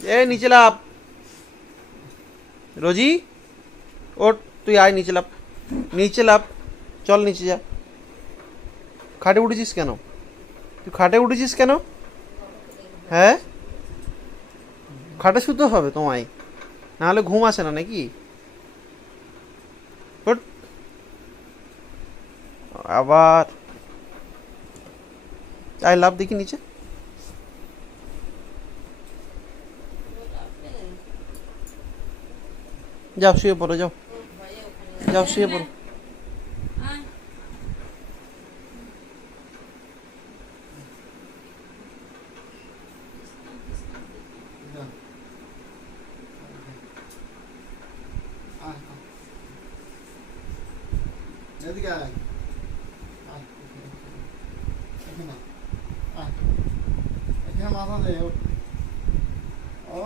এ নিচে লাভ। রোজি ওঠ, তুই আয় নিচে লাভ, নিচে লাভ, চল নিচে যা। খাটে উঠেছিস কেন? তুই খাটে উঠেছিস কেন? হ্যাঁ, খাটে শুতে হবে তোমায়, নাহলে ঘুম আসে না নাকি? ওঠ, আবার আয় লাভ দেখি নিচে। যাও শুয়ে পড়ো, যাও যাও শুয়ে পড়ো। এদিকে আয়, আয়, এখানে আয়, এখানে মাথা দে। ও